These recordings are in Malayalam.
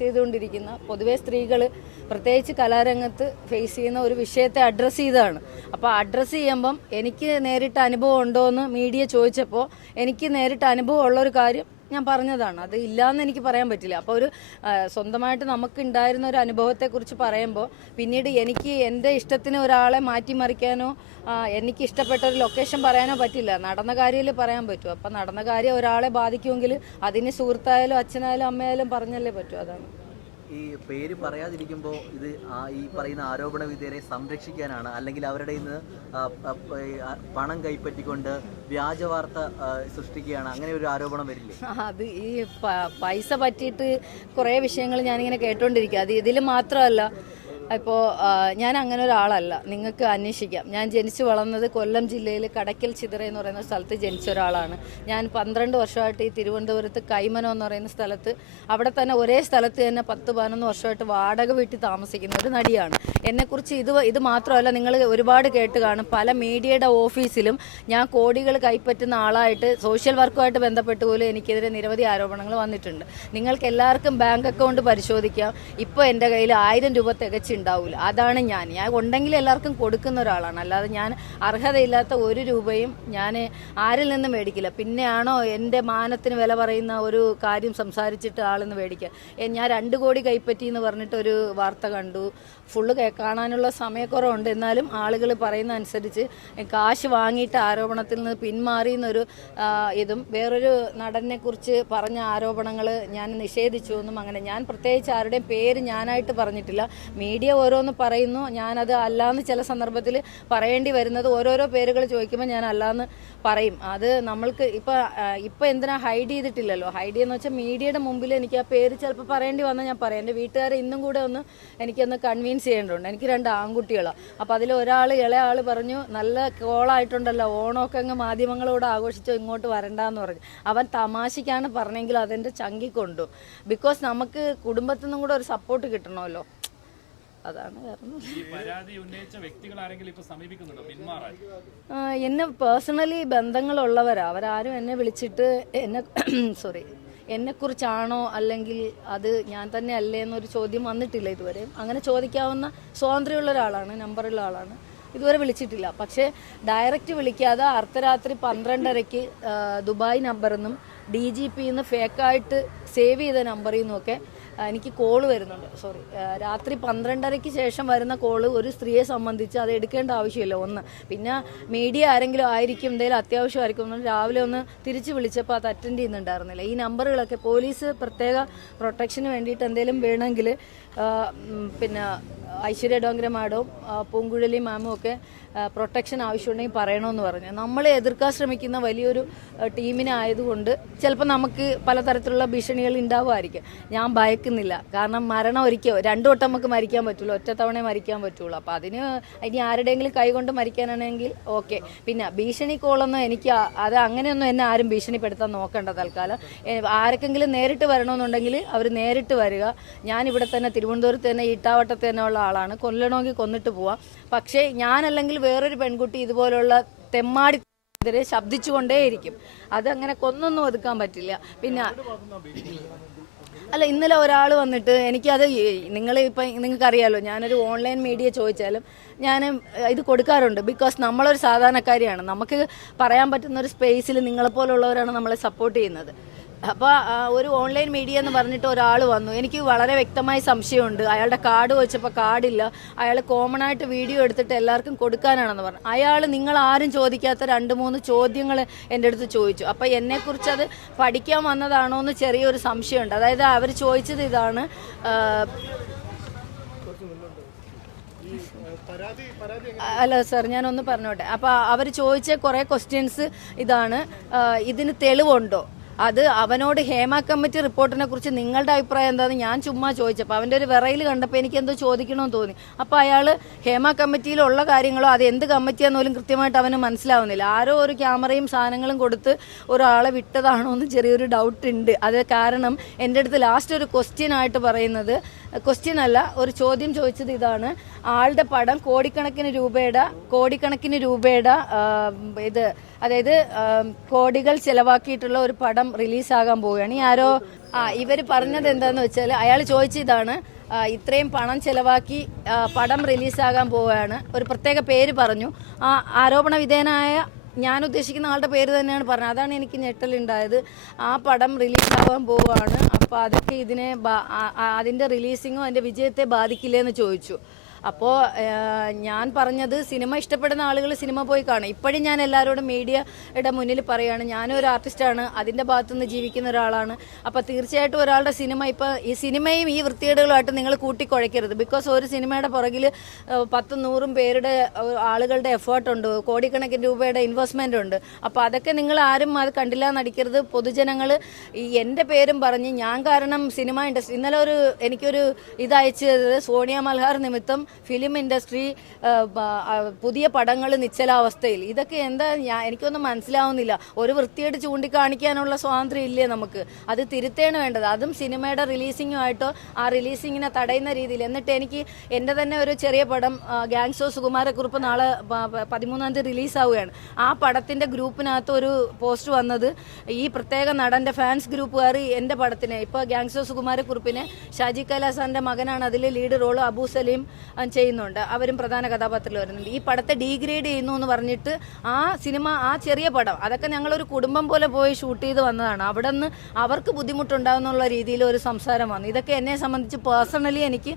ചെയ്തുകൊണ്ടിരിക്കുന്ന പൊതുവെ സ്ത്രീകൾ പ്രത്യേകിച്ച് കലാരംഗത്ത് ഫേസ് ചെയ്യുന്ന ഒരു വിഷയത്തെ അഡ്രസ്സ് ചെയ്തതാണ്. അപ്പോൾ അഡ്രസ്സ് ചെയ്യുമ്പം എനിക്ക് നേരിട്ട് അനുഭവം ഉണ്ടോ എന്ന് മീഡിയ ചോദിച്ചപ്പോൾ എനിക്ക് നേരിട്ട് അനുഭവം ഉള്ള ഒരു കാര്യം ഞാൻ പറഞ്ഞതാണ്. അത് ഇല്ലയെന്ന് എനിക്ക് പറയാൻ പറ്റില്ല. അപ്പോൾ ഒരു സ്വന്തമായിട്ട് നമുക്ക് ഉണ്ടായിരുന്ന ഒരു അനുഭവത്തെക്കുറിച്ച് പറയുമ്പോൾ പിന്നീട് എനിക്ക് എന്റെ ഇഷ്ടത്തിന് ഒരാളെ മാറ്റിമറിക്കാനോ എനിക്ക് ഇഷ്ടപ്പെട്ട ഒരു ലൊക്കേഷൻ പറയാനോ പറ്റില്ല. നടന്ന കാര്യമല്ലേ പറയാൻ പറ്റൂ. അപ്പം നടന്ന കാര്യം ഒരാളെ ബാധിക്കുമെങ്കിൽ അതിന് സുഹൃത്തായാലും അച്ഛനായാലും അമ്മയായാലും പറഞ്ഞല്ലേ പറ്റൂ. അതാണ്. ഈ പേര് പറയാതിരിക്കുമ്പോൾ ഇത് ഈ പറയുന്ന ആരോപണ വിധേയരെ സംരക്ഷിക്കാനാണ്. അല്ലെങ്കിൽ അവരുടെ ഇന്ന് പണം കൈപ്പറ്റിക്കൊണ്ട് വ്യാജ വാർത്ത സൃഷ്ടിക്കുകയാണ്. അങ്ങനെ ഒരു ആരോപണം വരില്ലേ? അത് ഈ പൈസ പറ്റിയിട്ട് കുറേ വിഷയങ്ങൾ ഞാനിങ്ങനെ കേട്ടോണ്ടിരിക്കുക അത് ഇതിൽ മാത്രമല്ല ഇപ്പോൾ ഞാൻ അങ്ങനെ ഒരാളല്ല. നിങ്ങൾക്ക് അന്വേഷിക്കാം. ഞാൻ ജനിച്ചു വളർന്നത് കൊല്ലം ജില്ലയിൽ കടക്കൽ ചിതറ എന്ന് പറയുന്ന സ്ഥലത്ത് ജനിച്ച ഒരാളാണ്. ഞാൻ പന്ത്രണ്ട് വർഷമായിട്ട് ഈ തിരുവനന്തപുരത്ത് കൈമനം എന്ന് പറയുന്ന സ്ഥലത്ത് അവിടെ തന്നെ ഒരേ സ്ഥലത്ത് തന്നെ പത്ത് പതിനൊന്ന് വർഷമായിട്ട് വാടക വീട്ടിൽ താമസിക്കുന്ന ഒരു നടിയാണ്. എന്നെക്കുറിച്ച് ഇത് ഇത് മാത്രമല്ല നിങ്ങൾ ഒരുപാട് കേട്ട് കാണും. പല മീഡിയയുടെ ഓഫീസിലും ഞാൻ കോടികൾ കൈപ്പറ്റുന്ന ആളായിട്ട് സോഷ്യൽ വർക്കുമായിട്ട് ബന്ധപ്പെട്ട് പോലും എനിക്കെതിരെ നിരവധി ആരോപണങ്ങൾ വന്നിട്ടുണ്ട്. നിങ്ങൾക്ക് എല്ലാവർക്കും ബാങ്ക് അക്കൗണ്ട് പരിശോധിക്കാം. ഇപ്പോൾ എന്റെ കയ്യിൽ ആയിരം രൂപ തികച്ചുണ്ടാവില്ല അതാണ് ഞാൻ. ഞാൻ ഉണ്ടെങ്കിൽ എല്ലാവർക്കും കൊടുക്കുന്ന ഒരാളാണ്. അല്ലാതെ ഞാൻ അർഹതയില്ലാത്ത ഒരു രൂപയും ഞാൻ ആരിൽ നിന്നും മേടിക്കില്ല. പിന്നെയാണോ എന്റെ മാനത്തിന് വില പറയുന്ന ഒരു കാര്യം സംസാരിച്ചിട്ട് ആളെന്ന് മേടിക്കുക? ഞാൻ രണ്ട് കോടി കൈപ്പറ്റി എന്ന് പറഞ്ഞിട്ട് ഒരു വാർത്ത കണ്ടു. ഫുള്ള് കാണാനുള്ള സമയക്കുറവുണ്ട്. എന്നാലും ആളുകൾ പറയുന്ന അനുസരിച്ച് കാശ് വാങ്ങിയിട്ട് ആരോപണത്തിൽ നിന്ന് പിന്മാറി എന്നൊരു ഇതും വേറൊരു നടനെ കുറിച്ച് പറഞ്ഞ ആരോപണങ്ങൾ ഞാൻ നിഷേധിച്ചു എന്നും അങ്ങനെ. ഞാൻ പ്രത്യേകിച്ച് ആരുടെയും പേര് ഞാനായിട്ട് പറഞ്ഞിട്ടില്ല. മീഡിയ ഓരോന്ന് പറയുന്നു. ഞാനത് അല്ലാന്ന് ചില സന്ദർഭത്തിൽ പറയേണ്ടി വരുന്നത് ഓരോരോ പേരുകൾ ചോദിക്കുമ്പോൾ ഞാൻ അല്ലാന്ന് പറയും. അത് നമ്മൾക്ക് ഇപ്പൊ ഇപ്പം ഇപ്പൊ എന്തിനാ ഹൈഡ് ചെയ്തിട്ടില്ലല്ലോ? ഹൈഡ് ചെയ്യുന്ന വെച്ചാൽ മീഡിയയുടെ മുമ്പിൽ എനിക്ക് ആ പേര് ചിലപ്പോൾ പറയേണ്ടി വന്നാൽ ഞാൻ പറയാം. എന്റെ വീട്ടുകാരെ ഇന്നും കൂടെ ഒന്ന് എനിക്കൊന്ന് കൺവിൻസ് ചെയ്യേണ്ടതുണ്ട്. എനിക്ക് രണ്ട് ആൺകുട്ടികളാണ് അപ്പോൾ അതിൽ ഒരാൾ ഇളയ ആൾ പറഞ്ഞു നല്ല കോളായിട്ടുണ്ടല്ലോ ഓണമൊക്കെ അങ്ങ് മാധ്യമങ്ങളോട് ആഘോഷിച്ചോ ഇങ്ങോട്ട് വരണ്ടെന്ന് പറഞ്ഞു. അവൻ തമാശയ്ക്കാണ് പറഞ്ഞെങ്കിൽ അതെന്റെ ചങ്കി കൊണ്ടു ബിക്കോസ് നമുക്ക് കുടുംബത്തിൽ നിന്നും കൂടെ ഒരു സപ്പോർട്ട് കിട്ടണമല്ലോ. അതാണ് കാരണം. എന്നെ പേഴ്സണലി ബന്ധങ്ങളുള്ളവരാ. അവരാരും എന്നെ വിളിച്ചിട്ട് എന്നെ സോറി എന്നെക്കുറിച്ചാണോ അല്ലെങ്കിൽ അത് ഞാൻ തന്നെ അല്ലേ എന്നൊരു ചോദ്യം വന്നിട്ടില്ല ഇതുവരെ. അങ്ങനെ ചോദിക്കാവുന്ന സ്വാതന്ത്ര്യമുള്ള ഒരാളാണ് നമ്പറുള്ള ആളാണ്. ഇതുവരെ വിളിച്ചിട്ടില്ല. പക്ഷേ ഡയറക്റ്റ് വിളിക്കാതെ അർദ്ധരാത്രി പന്ത്രണ്ടരയ്ക്ക് ദുബായ് നമ്പറിൽ നിന്നും ഡി ജി പിന്ന് ഫേക്കായിട്ട് സേവ് ചെയ്ത നമ്പറിൽ നിന്നൊക്കെ എനിക്ക് കോൾ വരുന്നുണ്ട്. സോറി രാത്രി പന്ത്രണ്ടരയ്ക്ക് ശേഷം വരുന്ന കോൾ ഒരു സ്ത്രീയെ സംബന്ധിച്ച് അത് എടുക്കേണ്ട ആവശ്യമില്ല. ഒന്ന് പിന്നെ മീഡിയ ആരെങ്കിലും ആയിരിക്കും എന്തെങ്കിലും അത്യാവശ്യമായിരിക്കും രാവിലെ ഒന്ന് തിരിച്ച് വിളിച്ചപ്പോൾ അത് അറ്റൻഡ് ചെയ്യുന്നുണ്ടായിരുന്നില്ല. ഈ നമ്പറുകളൊക്കെ പോലീസ് പ്രത്യേക പ്രൊട്ടക്ഷന് വേണ്ടിയിട്ട് എന്തെങ്കിലും വേണമെങ്കിൽ പിന്നെ ഐശ്വര്യ ഡോങ്കര മാഡവും പൂങ്കുഴലി മാമും ഒക്കെ പ്രൊട്ടക്ഷൻ ആവശ്യമുണ്ടെങ്കിൽ പറയണമെന്ന് പറഞ്ഞു. നമ്മളെ എതിർക്കാൻ ശ്രമിക്കുന്ന വലിയൊരു ടീമിനായതുകൊണ്ട് ചിലപ്പോൾ നമുക്ക് പലതരത്തിലുള്ള ഭീഷണികൾ ഉണ്ടാവുമായിരിക്കും. ഞാൻ ഭയക്കുന്നില്ല. കാരണം മരണം ഒരിക്കോ രണ്ടു വട്ടം നമുക്ക് മരിക്കാൻ പറ്റുള്ളൂ. ഒറ്റ മരിക്കാൻ പറ്റുള്ളൂ. അപ്പോൾ അതിന് ഇനി ആരുടെയെങ്കിലും കൈകൊണ്ട് മരിക്കാനാണെങ്കിൽ ഓക്കെ. പിന്നെ ഭീഷണി കോളൊന്നും എനിക്ക് അത് അങ്ങനെയൊന്നും എന്നെ ആരും ഭീഷണിപ്പെടുത്താൻ നോക്കേണ്ട തൽക്കാലം. ആർക്കെങ്കിലും നേരിട്ട് വരണമെന്നുണ്ടെങ്കിൽ അവർ നേരിട്ട് വരിക. ഞാൻ ഇവിടെ തന്നെ തിരുവനന്തപുരത്ത് തന്നെ ഇട്ടാവട്ടത്ത് തന്നെ ഉള്ള ആളാണ്. കൊല്ലണമെങ്കിൽ കൊന്നിട്ട് പോവാം. പക്ഷേ ഞാനല്ലെങ്കിൽ വേറൊരു പെൺകുട്ടി ഇതുപോലുള്ള തെമ്മാടി എതിരെ ശബ്ദിച്ചുകൊണ്ടേയിരിക്കും. അതങ്ങനെ കൊന്നൊന്നും ഒതുക്കാൻ പറ്റില്ല. പിന്നെ അല്ല ഇന്നലെ ഒരാൾ വന്നിട്ട് എനിക്കത് നിങ്ങൾ ഇപ്പം നിങ്ങൾക്കറിയാലോ ഞാനൊരു ഓൺലൈൻ മീഡിയ ചോദിച്ചാലും ഞാൻ ഇത് കൊടുക്കാറുണ്ട്. ബിക്കോസ് നമ്മളൊരു സാധാരണക്കാരിയാണ്. നമുക്ക് പറയാൻ പറ്റുന്ന ഒരു സ്പേസിൽ നിങ്ങളെപ്പോലുള്ളവരാണ് നമ്മളെ സപ്പോർട്ട് ചെയ്യുന്നത്. അപ്പോൾ ഒരു ഓൺലൈൻ മീഡിയ എന്ന് പറഞ്ഞിട്ട് ഒരാൾ വന്നു. എനിക്ക് വളരെ വ്യക്തമായ സംശയമുണ്ട്. അയാളുടെ കാർഡ് വെച്ചപ്പോൾ കാർഡില്ല. അയാൾ കോമൺ ആയിട്ട് വീഡിയോ എടുത്തിട്ട് എല്ലാവർക്കും കൊടുക്കാനാണെന്ന് പറഞ്ഞു. അയാൾ നിങ്ങൾ ആരും ചോദിക്കാത്ത രണ്ട് മൂന്ന് ചോദ്യങ്ങൾ എന്റെ അടുത്ത് ചോദിച്ചു. അപ്പോൾ എന്നെക്കുറിച്ച് അത് പഠിക്കാൻ വന്നതാണോ എന്ന് ചെറിയൊരു സംശയമുണ്ട്. അതായത് അവർ ചോദിച്ചത് ഇതാണ് അല്ല സാർ ഞാനൊന്ന് പറഞ്ഞോട്ടെ. അപ്പോൾ അവർ ചോദിച്ച കുറേ ക്വസ്റ്റ്യൻസ് ഇതാണ്. ഇതിന് തെളിവുണ്ടോ? അത് അവനോട് ഹേമ കമ്മിറ്റി റിപ്പോർട്ടിനെ കുറിച്ച് നിങ്ങളുടെ അഭിപ്രായം എന്താണെന്ന് ഞാൻ ചുമ്മാ ചോദിച്ചപ്പോൾ അവന്റെ ഒരു വിറയിൽ കണ്ടപ്പോൾ എനിക്ക് എന്തോ ചോദിക്കണമെന്ന് തോന്നി. അപ്പോൾ അയാൾ ഹേമ കമ്മിറ്റിയിലുള്ള കാര്യങ്ങളോ അത് എന്ത് കമ്മിറ്റിയാന്ന് പോലും കൃത്യമായിട്ട് അവന് മനസ്സിലാവുന്നില്ല. ആരോ ഒരു ക്യാമറയും സാധനങ്ങളും കൊടുത്ത് ഒരാളെ വിട്ടതാണോ എന്ന് ചെറിയൊരു ഡൗട്ട് ഉണ്ട്. അത് കാരണം എന്റെ അടുത്ത് ലാസ്റ്റ് ഒരു ക്വസ്റ്റ്യൻ ആയിട്ട് പറയുന്നത് ക്വസ്റ്റ്യൻ അല്ല ഒരു ചോദ്യം ചോദിച്ചത് ഇതാണ്. ആളുടെ പടം കോടിക്കണക്കിന് രൂപയുടെ കോടിക്കണക്കിന് രൂപയുടെ ഇത് അതായത് കോടികൾ ചെലവാക്കിയിട്ടുള്ള ഒരു പടം റിലീസാകാൻ പോവുകയാണ്. ഈ ആരോ ആ ഇവർ പറഞ്ഞത് എന്താന്ന് വെച്ചാൽ അയാൾ ചോദിച്ചതാണ് ഇത്രയും പണം ചെലവാക്കി പടം റിലീസാകാൻ പോവുകയാണ്. ഒരു പ്രത്യേക പേര് പറഞ്ഞു. ആ ആരോപണ വിധേയനായ ഞാൻ ഉദ്ദേശിക്കുന്ന ആളുടെ പേര് തന്നെയാണ് പറഞ്ഞത്. അതാണ് എനിക്ക് ഞെട്ടലുണ്ടായത്. ആ പടം റിലീസാകാൻ പോവുകയാണ്. അപ്പോൾ അതൊക്കെ ഇതിനെ അതിന്റെ റിലീസിങ്ങോ അതിന്റെ വിജയത്തെ ബാധിക്കില്ലെന്ന് ചോദിച്ചു. അപ്പോൾ ഞാൻ പറഞ്ഞത് സിനിമ ഇഷ്ടപ്പെടുന്ന ആളുകൾ സിനിമ പോയി കാണും. ഇപ്പോഴും ഞാൻ എല്ലാവരോടും മീഡിയയുടെ മുന്നിൽ പറയുകയാണ് ഞാനൊരു ആർട്ടിസ്റ്റാണ് അതിന്റെ ഭാഗത്തുനിന്ന് ജീവിക്കുന്ന ഒരാളാണ്. അപ്പോൾ തീർച്ചയായിട്ടും ഒരാളുടെ സിനിമ ഇപ്പോൾ ഈ സിനിമയും ഈ വൃത്തികേടുകളുമായിട്ട് നിങ്ങൾ കൂട്ടിക്കുഴയ്ക്കരുത്. ബിക്കോസ് ഒരു സിനിമയുടെ പുറകിൽ പത്തും നൂറും പേരുടെ ആളുകളുടെ എഫേർട്ടുണ്ട് കോടിക്കണക്കിന് രൂപയുടെ ഇൻവെസ്റ്റ്മെന്റ് ഉണ്ട് അപ്പോൾ അതൊക്കെ നിങ്ങൾ ആരും അത് കണ്ടില്ല നടിക്കരുത്. പൊതുജനങ്ങൾ ഈ എന്റെ പേരും പറഞ്ഞ് ഞാൻ കാരണം സിനിമ ഇൻഡസ്ട്രി ഇന്നലെ ഒരു എനിക്കൊരു ഇതയച്ചത് സോണിയ മൽഹാർ നിമിത്തം ഫിലിം ഇൻഡസ്ട്രി പുതിയ പടങ്ങൾ നിശ്ചലാവസ്ഥയിൽ. ഇതൊക്കെ എന്താ ഞാൻ എനിക്കൊന്നും മനസ്സിലാവുന്നില്ല. ഒരു വൃത്തിയായിട്ട് ചൂണ്ടിക്കാണിക്കാനുള്ള സ്വാതന്ത്ര്യം ഇല്ലേ നമുക്ക്? അത് തിരുത്തേണ് വേണ്ടത്. അതും സിനിമയുടെ റിലീസിങ്ങുമായിട്ടോ ആ റിലീസിങ്ങിനെ തടയുന്ന രീതിയിൽ. എന്നിട്ട് എനിക്ക് എന്റെ തന്നെ ഒരു ചെറിയ പടം ഗാങ്സോ സുകുമാരക്കുറിപ്പ് നാളെ പതിമൂന്നാം തീയതി റിലീസാവുകയാണ്. ആ പടത്തിന്റെ ഗ്രൂപ്പിനകത്ത് ഒരു പോസ്റ്റ് വന്നത് ഈ പ്രത്യേക നടന്റെ ഫാൻസ് ഗ്രൂപ്പുകാർ എന്റെ പടത്തിനെ ഇപ്പോൾ ഗാങ്സോ സുകുമാരക്കുറിപ്പിനെ ഷാജി കൈലാസാന്റെ മകനാണ് അതിൽ ലീഡ് റോൾ അബൂ സലീം ചെയ്യുന്നുണ്ട്. അവരും പ്രധാന കഥാപാത്രത്തിൽ വരുന്നുണ്ട്. ഈ പടത്തെ ഡീഗ്രേഡ് ചെയ്യുന്നു എന്ന് പറഞ്ഞിട്ട് ആ സിനിമ ആ ചെറിയ പടം അതൊക്കെ ഞങ്ങളൊരു കുടുംബം പോലെ പോയി ഷൂട്ട് ചെയ്ത് വന്നതാണ്. അവിടെ നിന്ന് അവർക്ക് ബുദ്ധിമുട്ടുണ്ടാകുന്നുള്ള രീതിയിൽ ഒരു സംസാരം വന്നു. ഇതൊക്കെ എന്നെ സംബന്ധിച്ച് പേഴ്സണലി എനിക്ക്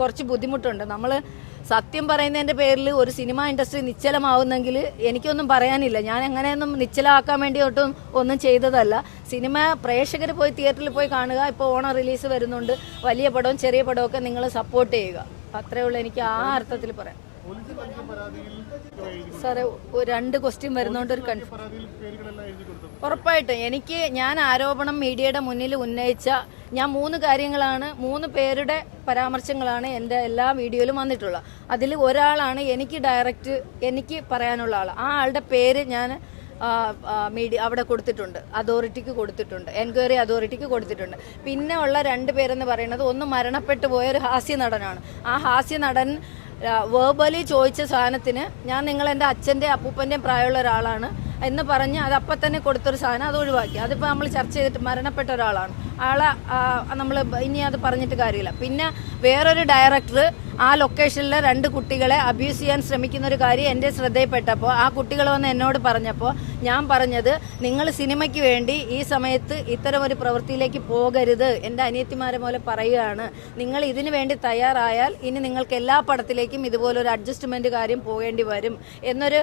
കുറച്ച് ബുദ്ധിമുട്ടുണ്ട്. നമ്മൾ സത്യം പറയുന്നതിന്റെ പേരിൽ ഒരു സിനിമ ഇൻഡസ്ട്രി നിശ്ചലമാവുന്നെങ്കിൽ എനിക്കൊന്നും പറയാനില്ല. ഞാൻ എങ്ങനെയൊന്നും നിശ്ചലമാക്കാൻ വേണ്ടി ഒട്ടും ഒന്നും ചെയ്തതല്ല. സിനിമ പ്രേക്ഷകർ പോയി തിയേറ്ററിൽ പോയി കാണുക ഇപ്പോൾ ഓണം റിലീസ് വരുന്നുണ്ട്. വലിയ പടവും ചെറിയ പടവും ഒക്കെ നിങ്ങൾ സപ്പോർട്ട് ചെയ്യുക. അത്രേ ഉള്ളൂ. എനിക്ക് ആ അർത്ഥത്തിൽ പറയാം. സാറേ രണ്ട് ക്വസ്റ്റ്യൻ വരുന്നോണ്ട് ഒരു കൺഫ്യൂഷൻ ഉറപ്പായിട്ടും എനിക്ക് ഞാൻ ആരോപണം മീഡിയയുടെ മുന്നിൽ ഉന്നയിച്ച ഞാൻ മൂന്ന് കാര്യങ്ങളാണ് മൂന്ന് പേരുടെ പരാമർശങ്ങളാണ് എന്റെ എല്ലാ വീഡിയോയിലും വന്നിട്ടുള്ളത്. അതിൽ ഒരാളാണ് എനിക്ക് ഡയറക്റ്റ് എനിക്ക് പറയാനുള്ള ആൾ ആ ആളുടെ പേര് ഞാൻ മീഡിയ അവിടെ കൊടുത്തിട്ടുണ്ട്. അതോറിറ്റിക്ക് കൊടുത്തിട്ടുണ്ട്. എൻക്വയറി അതോറിറ്റിക്ക് കൊടുത്തിട്ടുണ്ട്. പിന്നെ ഉള്ള രണ്ട് പേരെന്ന് പറയുന്നത് ഒന്ന് മരണപ്പെട്ടു പോയ ഒരു ഹാസ്യ നടനാണ്. ആ ഹാസ്യ നടൻ വേർബലി ചോദിച്ച സാധനത്തിന് ഞാൻ നിങ്ങൾ എന്റെ അച്ഛന്റെ അപ്പൂപ്പന്റെയും പ്രായമുള്ള ഒരാളാണ് എന്ന് പറഞ്ഞ് അത് അപ്പം തന്നെ കൊടുത്തൊരു സാധനം അത് ഒഴിവാക്കി. അതിപ്പോൾ നമ്മൾ ചർച്ച ചെയ്തിട്ട് മരണപ്പെട്ട ഒരാളാണ്. ആളെ നമ്മൾ ഇനി അത് പറഞ്ഞിട്ട് കാര്യമില്ല. പിന്നെ വേറൊരു ഡയറക്ടർ ആ ലൊക്കേഷനിലെ രണ്ട് കുട്ടികളെ അബ്യൂസ് ചെയ്യാൻ ശ്രമിക്കുന്ന ഒരു കാര്യം എന്റെ ശ്രദ്ധയിൽപ്പെട്ടപ്പോൾ ആ കുട്ടികൾ വന്ന് എന്നോട് പറഞ്ഞപ്പോൾ ഞാൻ പറഞ്ഞത് നിങ്ങൾ സിനിമയ്ക്ക് വേണ്ടി ഈ സമയത്ത് ഇത്തരം ഒരു പ്രവൃത്തിയിലേക്ക് പോകരുത് എന്റെ അനിയത്തിമാരെ പോലെ പറയുകയാണ്. നിങ്ങൾ ഇതിനു വേണ്ടി തയ്യാറായാൽ ഇനി നിങ്ങൾക്ക് എല്ലാ പടത്തിലേക്കും ഇതുപോലൊരു അഡ്ജസ്റ്റ്മെന്റ് കാര്യം പോകേണ്ടി വരും എന്നൊരു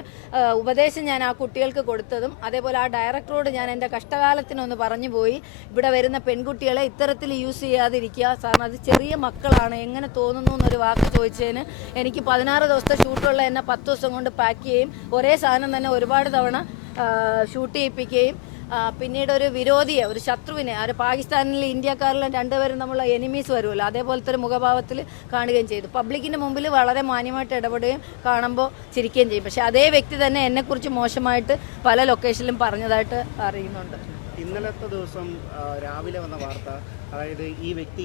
ഉപദേശം ഞാൻ ആ കുട്ടികൾക്ക് കൊടുത്തതും അതേപോലെ ആ ഡയറക്ടറോട് ഞാൻ എന്റെ കഷ്ടകാലത്തിനൊന്ന് പറഞ്ഞു പോയി. ഇവിടെ വരുന്ന പെൺകുട്ടികളെ ഇത്തരത്തിൽ യൂസ് ചെയ്യാതിരിക്കുക. സാറിന് അത് ചെറിയ മക്കളാണ്. എങ്ങനെ തോന്നുന്നു എന്നൊരു വാക്ക് ചോദിച്ചതിന് എനിക്ക് പതിനാറ് ദിവസത്തെ ഷൂട്ടുള്ള എന്നെ പത്ത് ദിവസം കൊണ്ട് പാക്ക് ചെയ്യും. ഒരേ സാധനം തന്നെ ഒരുപാട് തവണ ഷൂട്ട് ചെയ്യിപ്പിക്കുകയും പിന്നീട് ഒരു വിരോധിയെ ഒരു ശത്രുവിനെ ഒരു പാകിസ്ഥാനിൽ ഇന്ത്യക്കാരിലും രണ്ടുപേരും നമ്മൾ എനിമീസ് വരുമല്ലോ. അതേപോലത്തെ ഒരു മുഖഭാവത്തിൽ കാണുകയും ചെയ്തു. പബ്ലിക്കിന്റെ മുമ്പിൽ വളരെ മാന്യമായിട്ട് ഇടപെടുകയും കാണുമ്പോൾ ചിരിക്കുകയും ചെയ്യും. പക്ഷേ അതേ വ്യക്തി തന്നെ എന്നെക്കുറിച്ച് മോശമായിട്ട് പല ലൊക്കേഷനിലും പറഞ്ഞതായിട്ട് അറിയുന്നുണ്ട്. ഇന്നലത്തെ ദിവസം രാവിലെ വന്ന വാർത്ത അതായത് ഈ വ്യക്തി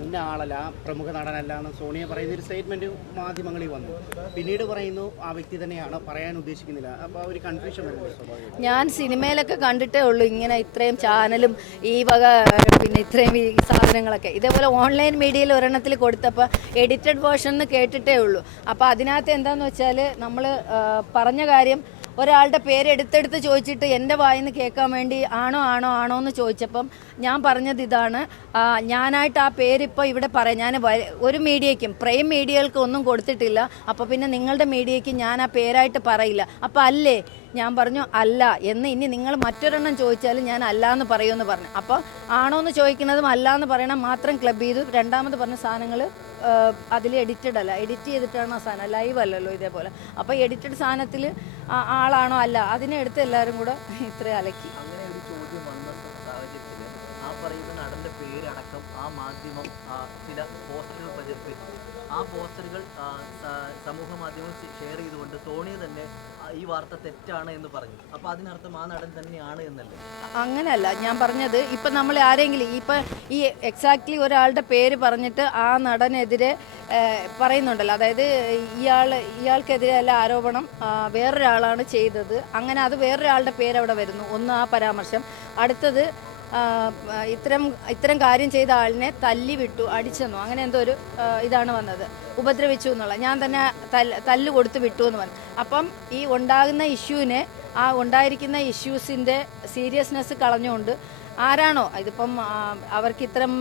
ഇന്ന ആളല്ല പ്രമുഖ നടനല്ല എന്ന് സോണിയ പറയുന്ന ഒരു സ്റ്റേറ്റ്മെന്റ് മാധ്യമങ്ങളിൽ വന്നു. പിന്നീട് പറയുന്നു ആ വ്യക്തി തന്നെയാണ് പറയാൻ ഉദ്ദേശിക്കുന്നില്ല. അപ്പോൾ ഒരു കൺഫ്യൂഷൻ വരുന്നത് ഞാൻ സിനിമയിലൊക്കെ കണ്ടിട്ടേ ഉള്ളൂ ഇങ്ങനെ ഇത്രയും ചാനലും ഈ വക പിന്നെ ഇത്രയും ഈ സാധനങ്ങളൊക്കെ. ഇതേപോലെ ഓൺലൈൻ മീഡിയയിൽ ഒരെണ്ണത്തിൽ കൊടുത്തപ്പോൾ എഡിറ്റഡ് വേർഷൻ എന്ന് കേട്ടിട്ടേ ഉള്ളൂ. അപ്പോൾ അതിനകത്ത് എന്താന്ന് വെച്ചാൽ നമ്മൾ പറഞ്ഞ കാര്യം ഒരാളുടെ പേര് എടുത്തെടുത്ത് ചോദിച്ചിട്ട് എന്റെ വായിന്ന് കേൾക്കാൻ വേണ്ടി ആണോ ആണോ ആണോ എന്ന് ചോദിച്ചപ്പം ഞാൻ പറഞ്ഞത് ഇതാണ്. ഞാനായിട്ട് ആ പേരിപ്പോൾ ഇവിടെ പറയാം. ഞാൻ ഒരു മീഡിയയ്ക്കും പ്രൈം മീഡിയകൾക്ക് ഒന്നും കൊടുത്തിട്ടില്ല. അപ്പോൾ പിന്നെ നിങ്ങളുടെ മീഡിയയ്ക്ക് ഞാൻ ആ പേരായിട്ട് പറയില്ല. അപ്പോൾ അല്ലേ? ഞാൻ പറഞ്ഞു അല്ല. എന്ന് ഇനി നിങ്ങൾ മറ്റൊരെണ്ണം ചോദിച്ചാലും ഞാൻ അല്ല എന്ന് പറയുമെന്ന് പറഞ്ഞു. അപ്പോൾ ആണോ എന്ന് ചോദിക്കുന്നതും അല്ല എന്ന് പറയണം മാത്രം ക്ലബ് ചെയ്തു. രണ്ടാമത് പറഞ്ഞ സാധനങ്ങൾ അതിൽ എഡിറ്റഡ് അല്ല. എഡിറ്റ് ചെയ്തിട്ടാണ് ആ സാധനം. ലൈവ് അല്ലല്ലോ ഇതേപോലെ. അപ്പോൾ എഡിറ്റഡ് സാധനത്തിൽ ആളാണോ അല്ല? അതിനെ എടുത്ത് എല്ലാവരും കൂടെ ഇത്ര അലക്കി. മാധ്യമം ചില പോസ്റ്ററുകൾ പ്രചരിപ്പിച്ചു. ആ പോസ്റ്ററുകൾ സമൂഹ മാധ്യമങ്ങൾ ഷെയർ ചെയ്തുകൊണ്ട് സോണിയ തന്നെ ഈ വാർത്ത തെറ്റാണ് എന്ന് പറഞ്ഞു. അപ്പൊ അതിനർത്ഥം ആ നടൻ തന്നെയാണ് എന്നല്ലേ? അങ്ങനെയല്ല ഞാൻ പറഞ്ഞത് ഇപ്പൊ നമ്മൾ ആരെങ്കിലും ഇപ്പൊ ഈ എക്സാക്ട്ലി ഒരാളുടെ പേര് പറഞ്ഞിട്ട് ആ നടനെതിരെ പറയുന്നുണ്ടല്ലോ. അതായത് ഇയാൾ ഇയാൾക്കെതിരെ അല്ല ആരോപണം വേറൊരാളാണ് ചെയ്തത്. അങ്ങനെ അത് വേറൊരാളുടെ പേര് അവിടെ വരുന്നു. ഒന്ന് ആ പരാമർശം. അടുത്തത് ഇത്തരം ഇത്തരം കാര്യം ചെയ്ത ആളിനെ തല്ലി വിട്ടു അടിച്ചെന്നോ. അങ്ങനെ എന്തോ ഒരു ഇതാണ് വന്നത്. ഉപദ്രവിച്ചു എന്നുള്ള. ഞാൻ തന്നെ തല്ല് കൊടുത്ത് വിട്ടു എന്ന് പറഞ്ഞു. അപ്പം ഈ ഉണ്ടാകുന്ന ഇഷ്യൂവിനെ ആ ഉണ്ടായിരിക്കുന്ന ഇഷ്യൂസിന്റെ സീരിയസ്നെസ് കളഞ്ഞുകൊണ്ട് ആരാണോ ഇതിപ്പം അവർക്ക് ഇത്തരം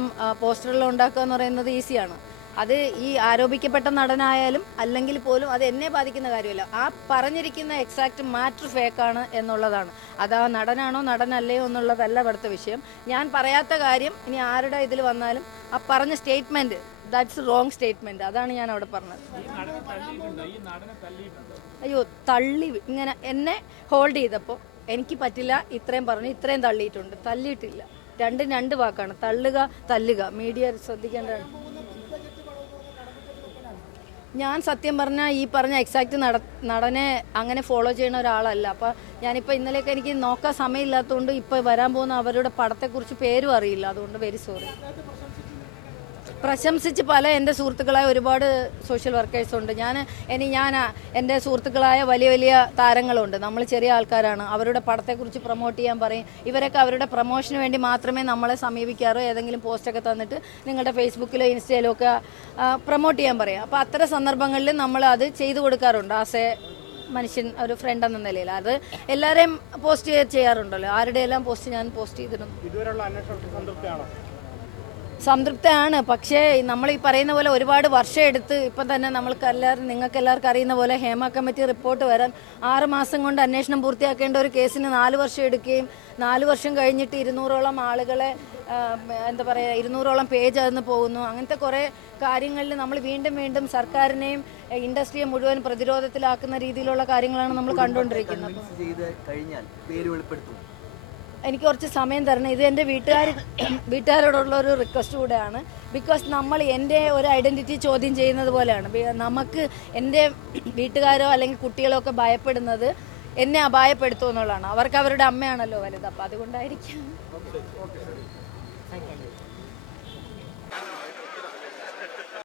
പോസ്റ്ററുകൾ ഉണ്ടാക്കുക എന്ന് പറയുന്നത് ഈസിയാണ്. അത് ഈ ആരോപിക്കപ്പെട്ട നടനായാലും അല്ലെങ്കിൽ പോലും അത് എന്നെ ബാധിക്കുന്ന കാര്യമല്ല. ആ പറഞ്ഞിരിക്കുന്ന എക്സാക്ട് മാറ്റർ ഫേക്കാണ് എന്നുള്ളതാണ്. അത് ആ നടനാണോ നടനല്ലയോ എന്നുള്ളതല്ല ഇവിടുത്തെ വിഷയം. ഞാൻ പറയാത്ത കാര്യം ഇനി ആരുടെ ഇതിൽ വന്നാലും ആ പറഞ്ഞ സ്റ്റേറ്റ്മെന്റ് ദാറ്റ്സ് റോങ് സ്റ്റേറ്റ്മെന്റ് അതാണ് ഞാൻ അവിടെ പറഞ്ഞത്. അയ്യോ തള്ളി ഇങ്ങനെ എന്നെ ഹോൾഡ് ചെയ്തപ്പോൾ എനിക്ക് പറ്റില്ല ഇത്രയും പറഞ്ഞു ഇത്രയും തള്ളിയിട്ടുണ്ട്. തള്ളിയിട്ടില്ല. രണ്ടും രണ്ട് വാക്കാണ്. തള്ളുക തല്ലുക. മീഡിയ ശ്രദ്ധിക്കേണ്ടതാണ്. ഞാൻ സത്യം പറഞ്ഞാൽ ഈ പറഞ്ഞ എക്സാക്ട് നട നടനെ അങ്ങനെ ഫോളോ ചെയ്യുന്ന ഒരാളല്ല. അപ്പോൾ ഞാനിപ്പോൾ ഇന്നലെയൊക്കെ എനിക്ക് നോക്കാൻ സമയമില്ലാത്തതുകൊണ്ട് ഇപ്പോൾ വരാൻ പോകുന്ന അവരുടെ പടത്തെക്കുറിച്ച് പേരും അറിയില്ല. അതുകൊണ്ട് വെരി സോറി പ്രശംസിച്ച് പല എന്റെ സുഹൃത്തുക്കളായ ഒരുപാട് സോഷ്യൽ വർക്കേഴ്സ് ഉണ്ട്. ഞാൻ ഇനി ഞാൻ എന്റെ സുഹൃത്തുക്കളായ വലിയ വലിയ താരങ്ങളുണ്ട്. നമ്മൾ ചെറിയ ആൾക്കാരാണ്. അവരുടെ പടത്തെക്കുറിച്ച് പ്രൊമോട്ട് ചെയ്യാൻ പറയും. ഇവരൊക്കെ അവരുടെ പ്രൊമോഷന് വേണ്ടി മാത്രമേ നമ്മളെ സമീപിക്കാറോ ഏതെങ്കിലും പോസ്റ്റൊക്കെ തന്നിട്ട് നിങ്ങളുടെ ഫേസ്ബുക്കിലോ ഇൻസ്റ്റയിലോ ഒക്കെ പ്രൊമോട്ട് ചെയ്യാൻ പറയും. അപ്പോൾ അത്തരം സന്ദർഭങ്ങളിൽ നമ്മൾ അത് ചെയ്തു കൊടുക്കാറുണ്ട്. ആസ് എ മനുഷ്യൻ ഒരു ഫ്രണ്ട് എന്ന നിലയിൽ. അത് എല്ലാവരെയും പോസ്റ്റ് ചെയ്യാറുണ്ടല്ലോ. ആരുടെയെല്ലാം പോസ്റ്റ് ഞാൻ പോസ്റ്റ് ചെയ്തിരുന്നു. ഇതുവരെയുള്ള അന്വേഷണത്തിൽ സംതൃപ്തിയാണോ? സംതൃപ്തമാണ് പക്ഷേ നമ്മൾ ഈ പറയുന്ന പോലെ ഒരുപാട് വർഷം എടുത്ത് ഇപ്പം തന്നെ നമ്മൾക്ക് എല്ലാവരും നിങ്ങൾക്ക് എല്ലാവർക്കും അറിയുന്ന പോലെ ഹേമ കമ്മിറ്റി റിപ്പോർട്ട് വരാൻ ആറ് മാസം കൊണ്ട് അന്വേഷണം പൂർത്തിയാക്കേണ്ട ഒരു കേസിന് നാല് വർഷം എടുക്കുകയും നാല് വർഷം കഴിഞ്ഞിട്ട് ഇരുന്നൂറോളം ആളുകളെ എന്താ പറയുക ഇരുന്നൂറോളം പേജ് അതിന് പോകുന്നു. അങ്ങനത്തെ കുറേ കാര്യങ്ങളിൽ നമ്മൾ വീണ്ടും വീണ്ടും സർക്കാരിനെയും ഇൻഡസ്ട്രിയെ മുഴുവൻ പ്രതിരോധത്തിലാക്കുന്ന രീതിയിലുള്ള കാര്യങ്ങളാണ് നമ്മൾ കണ്ടുകൊണ്ടിരിക്കുന്നത്. പേര് എനിക്ക് കുറച്ച് സമയം തരണം. ഇത് എന്റെ വീട്ടുകാർ വീട്ടുകാരോടുള്ള ഒരു റിക്വസ്റ്റ് കൂടെയാണ്. ബിക്കോസ് നമ്മൾ എന്റെ ഒരു ഐഡന്റിറ്റി ചോദ്യം ചെയ്യുന്നത് പോലെയാണ്. നമുക്ക് എന്റെ വീട്ടുകാരോ അല്ലെങ്കിൽ കുട്ടികളോ ഒക്കെ ഭയപ്പെടുന്നത് എന്നെ അപായപ്പെടുത്തുമെന്നുള്ളതാണ് അവർക്ക് അവരുടെ അമ്മയാണല്ലോ വലുത്. അപ്പം അതുകൊണ്ടായിരിക്കും.